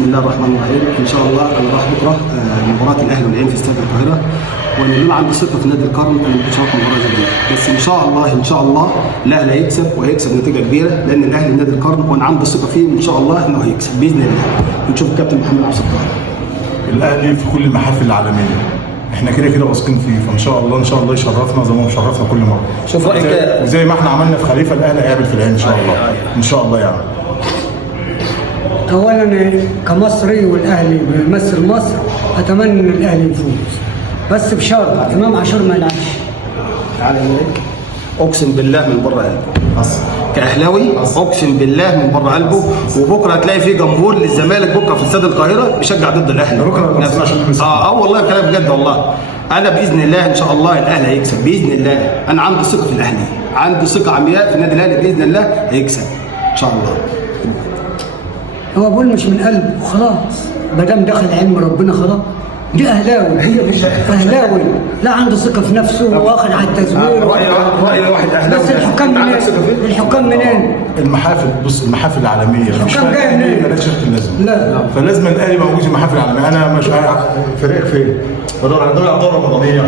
بسم الله الرحمن الرحيم. ان شاء الله انا راح بكره مباراه الاهلي والعين في استاد القاهره، وانا اللي عندي ثقه في نادي القرن ان بشوف مباراه جديده، بس ان شاء الله الاهلي هيكسب وهيكسب نتيجه كبيره، لان الاهلي نادي القرن وانا عندي ثقه فيه ان شاء الله انه هيكسب باذن الله. نشوف الكابتن محمد عبد الستار. الاهلي في كل المحافل العالميه احنا كده واثقين فيه، فان شاء الله يشرفنا زي ما هو مشرفنا كل مره. شوف رايك وزي ما احنا عملنا في خليفه الاهلي هيقابل في العين ان شاء الله. ان شاء الله يعني. اولا كمصري والاهلي بيمثل مصر اتمنى ان الاهلي يفوز، بس بشرط امام عاشور ما يلعبش. اقسم بالله من بره قلبي كاهلاوي، اقسم بالله من بره قلبه. وبكره هتلاقي في جمهور للزمالك بكره في استاد القاهره بيشجع ضد الاهلي. بكره والله كلام بجد والله. انا باذن الله ان شاء الله الاهلي هيكسب باذن الله. انا عندي ثقه في الاهلي، عندي ثقه عمياء في النادي الاهلي باذن الله هيكسب ان شاء الله. هو بقول مش من قلبه وخلاص، ما دام دخل علم ربنا خلاص. دي اهلاوي، هي مش اهلاوي، لا عنده ثقه في نفسه واخد على التزوير. راي واحد اهلاوي. بس الحكام منين؟ الحكام منين؟ المحافل، بص المحافل العالميه مش جاي منين؟ مالهاش لازمه. لا فلازم الاهلي موجود في المحافل العالميه. انا مش فريقك فين؟ بدور على الدوره الرمضانيه.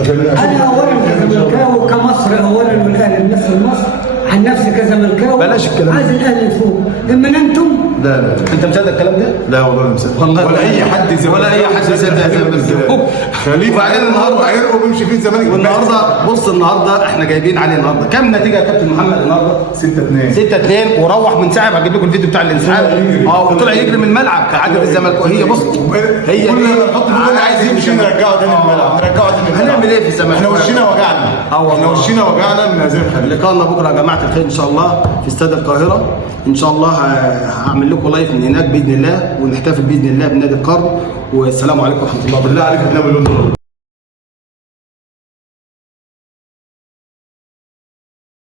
انا اولا كزملكاوي كمصري اولا والاهلي بيمثل مصر، عن نفسي كزملكاوي بلاش الكلام عايز الاهلي يفوق. اما انتم لا انت مصدق الكلام ده؟ لا والله ما مصدق. والله ولا اي حد يصدق الزمالك. خليفه وبعدين النهارده هيرقوا ويمشي فيه الزمالك. والنهارده بص، النهارده احنا جايبين عليه النهارده كام نتيجه يا كابتن محمد؟ النهارده 6-2 وروح من ساعه هجيب لكم الفيديو بتاع الانسحاب. وطلع يجري من الملعب كعادة الزمالك. وهي بص هي كل ما نحط جول عايز يمشي نرجعه تاني الملعب، هنعمل ايه في الزمالك؟ احنا وشينا وجعنا. احنا وشينا وجعنا من هذه الحاله. لقاءنا بكره يا جماعه الخير ان شاء الله في استاد القاهره. ان شاء الله هعمل لكم لايف من هناك باذن الله، ونحتفل باذن الله بنادي القرن. والسلام عليكم ورحمه الله وبركاته. بالله عليك 2 مليون دولار.